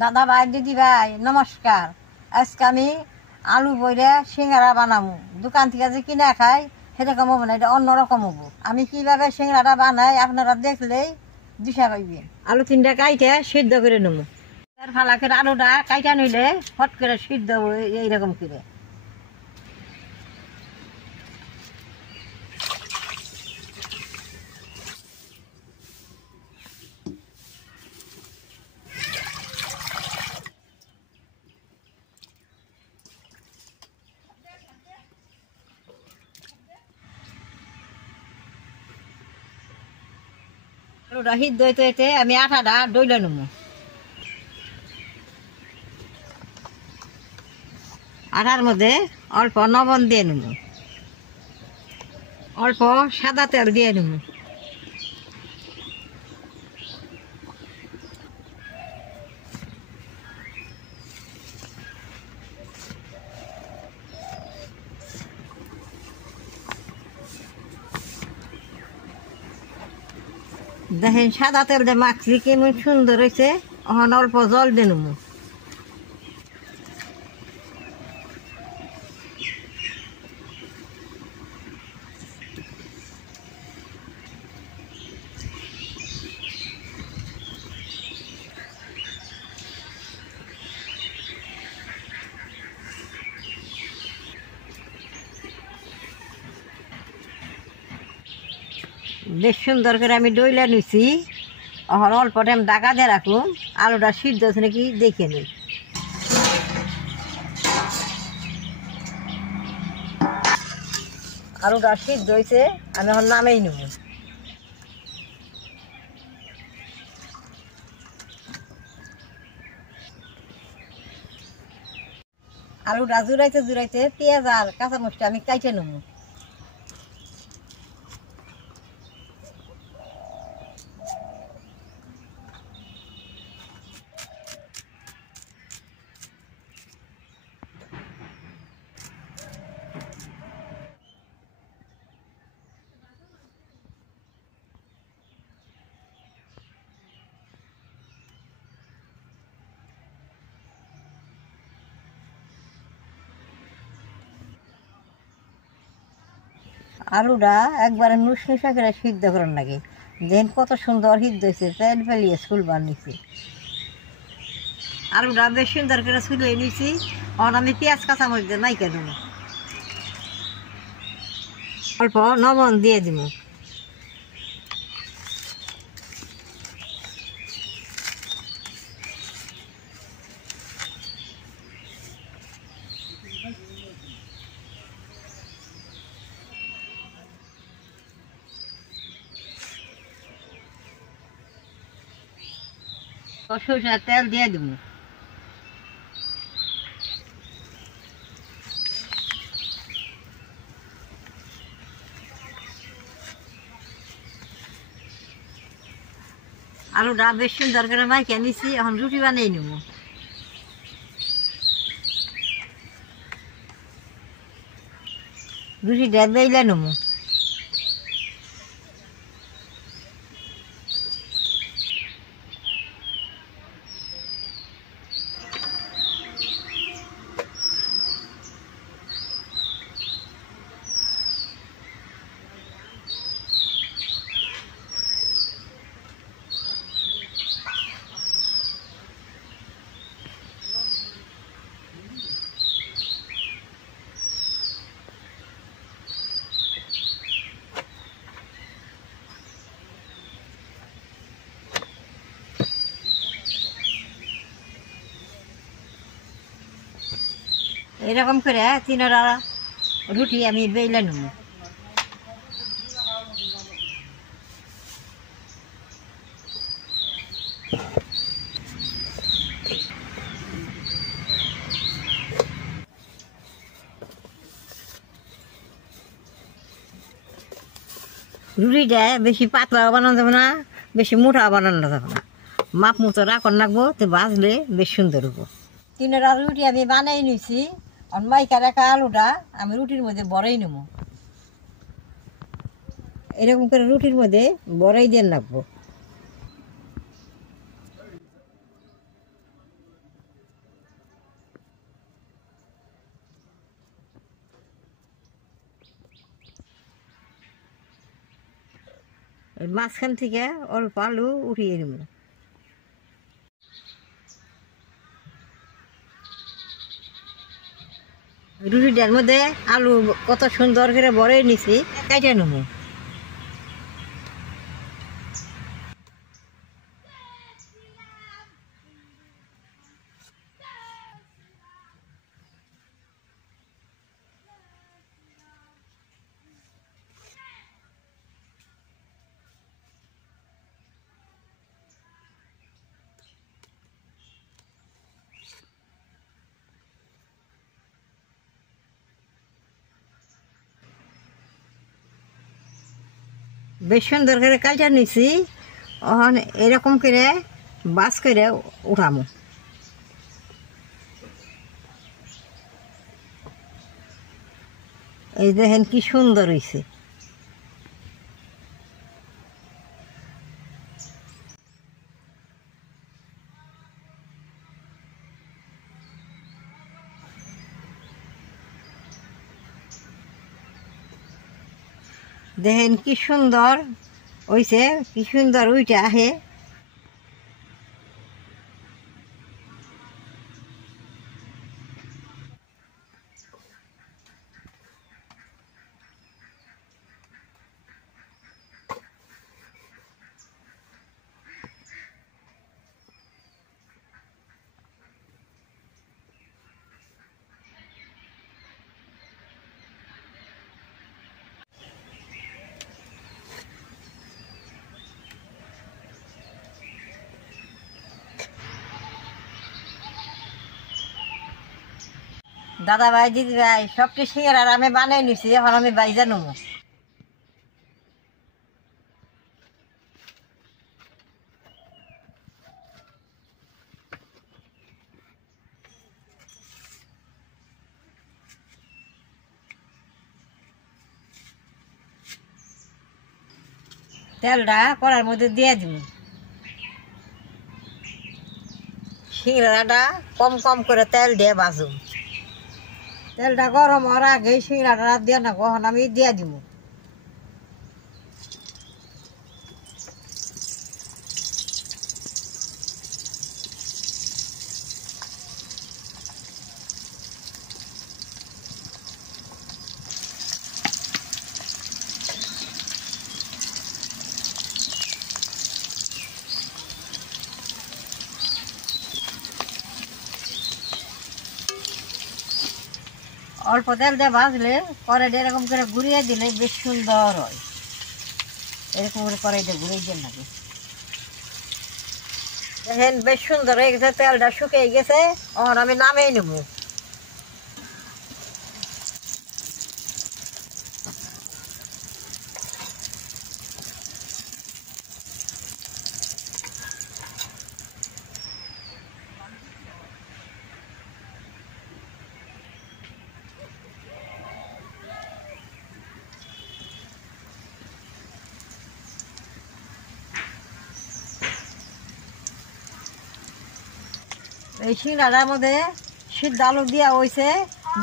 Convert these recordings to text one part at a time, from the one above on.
দাদা ভাই দিদি ভাই নমস্কার। আজকে আমি আলু বইরে সিঙ্গারা বানাবো। দোকান থেকে যে কিনে খাই সেরকম হবো না, এটা অন্যরকম হবো। আমি কিভাবে সিঙ্গারাটা বানাই আপনারা দেখলেই দিশা পাইবেন। আলু 3টা কাইটে সিদ্ধ করে নেবো। ফালা করে আলুটা কাইটা নিলে হট করে সিদ্ধ এইরকম করে। আলুটা সিদ্ধ হইতে হইতে আমি আটাটা ডইলে নেবো। আটার মধ্যে অল্প লবণ দিয়ে নেব, অল্প সাদা তেল দিয়ে নেব। দেখেন সাদা তেল দিয়ে মাখছি কেমন সুন্দর হয়েছে। এখন অল্প জল দিয়ে নেব। বেশ সুন্দর করে আমি ডইলা নিছি। এখন অল্প টাইম ঢাকা দিয়ে রাখুন, আলুটা সিদ্ধ হচ্ছে নাকি দেখে নিই। আলুটা সিদ্ধ হয়েছে, আমি এখন নামেই নেব। আলুটা জুড়াইতে জুড়াইতে পেঁয়াজ আর কাঁচামরিচটা আমি কাইটে নেব। আলুটা একবারে নুসনুসা করে সিদ্ধ করার লাগে। দেখেন কত সুন্দর সিদ্ধ হয়েছে, তেল ফেলিয়ে স্কুল বানিয়েছি। আলুটা বেশ সুন্দর করে ছুলিয়ে নিয়েছি। এখন আমি পেঁয়াজ কাঁচামরিচ দিয়ে মাইকে দেব, অল্প লবণ দিয়ে দিব। সরষের তেল দিয়ে দিব। আলুটা বেশ সুন্দর করে মাইকে নিছি। এখন রুটি বানিয়ে নেব। রুটিটা বেলে নেব। এরকম করে 3টা রুটি আমি বেলে নেব। রুটিটা বেশি পাতলা বানানো যাবে না, বেশি মোটা বানানো যাবে না, মাপ মতো রাখন রাখবো, তো বাজলে বেশ সুন্দর হবো। 3টা রুটি আমি বানাই নিয়েছি। আর মাইকা রাখা আলুটা আমি রুটির মধ্যে বড়াই নেব। এরকম করে রুটির মধ্যে বড়াই দিয়ে রাখবো। ওই মাঝখান থেকে অল্প আলু উঠিয়ে দেবো। রুটিটার মধ্যে আলু কত সুন্দর করে বড়ে নিছি, কাইটে নেবো। বেশ সুন্দর করে কাইটা নিছি, এখন এরকম করে বাস করে উঠামো। এই দেখেন কি সুন্দর হয়েছে। দেখেন কি সুন্দর হয়েছে, কি সুন্দর উইটা আহে। দাদা ভাই, দিদি ভাই, সবটি সিঙ্গারা আমি বানিয়ে নিছি, এখন আমি বাইজা নেবো। তেলটা কড়ার মধ্যে দিয়ে দিব। সিঙ্গারাটা কম কম করে তেল দিয়ে ভাজুম। তেলটা গরম হওয়ার আগে সিঙ্গারাটা দিয়ে না, এখন আমি দিয়ে দিব। অল্প তেল দিয়ে ভাজলে কড়াইটা এরকম করে ঘুরিয়ে দিলে বেশ সুন্দর হয়। এরকম করে কড়াইটা ঘুরিয়ে দেন নাকি। দেখেন বেশ সুন্দর হয়ে গেছে, তেলটা শুকিয়ে গেছে, এখন আমি নামিয়ে নেব। এই সিঙ্গারার মধ্যে সিদ্ধ আলু দেওয়া হয়েছে,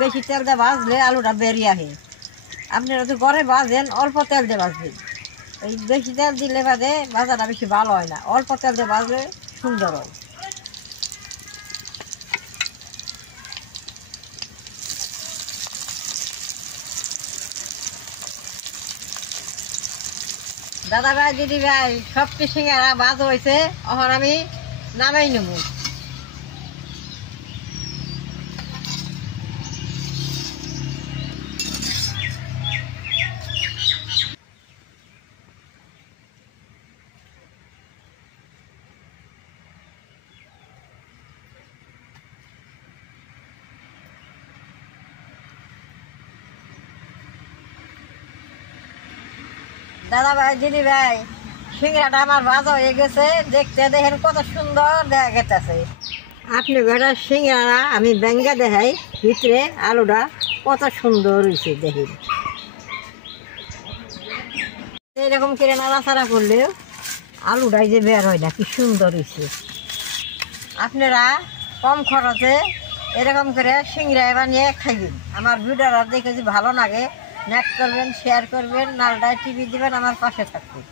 বেশি তেল দিয়ে ভাজলে আলুটা বেরিয়ে আসে। আপনারা তো ঘরে ভাজেন, অল্প তেল দিয়ে ভাজবেন। এই বেশি তেল দিলে বাদে ভাজাটা বেশি ভালো হয় না, অল্প তেল দিয়ে ভাজলে সুন্দর হয়। দাদা ভাই, দিদি ভাই, সবটি সিঙ্গারা ভাজা হয়েছে, এখন আমি নামাই নেব। দাদা ভাই, দিদি ভাই, সিঙ্গারাটা আমার ভাজা হয়ে গেছে, দেখতে দেখেন কত সুন্দর দেখা গেছে। আপনি ঘরের সিঙ্গারা আমি ব্যাঙ্গা দেখাই, ভিতরে আলুটা কত সুন্দর হয়েছে দেখেন। এরকম করে নাড়াচাড়া করলেও আলুটাই যে বের হয় না, কি সুন্দর হয়েছে। আপনারা কম খরচে এরকম করে সিঙ্গারা বানিয়ে খাইবেন। আমার ভিডিওটা দেখে যদি ভালো লাগে, লাইক করবেন, শেয়ার করবেন, নালটায় টিভি দিবেন, আমার পাশে থাকবেন।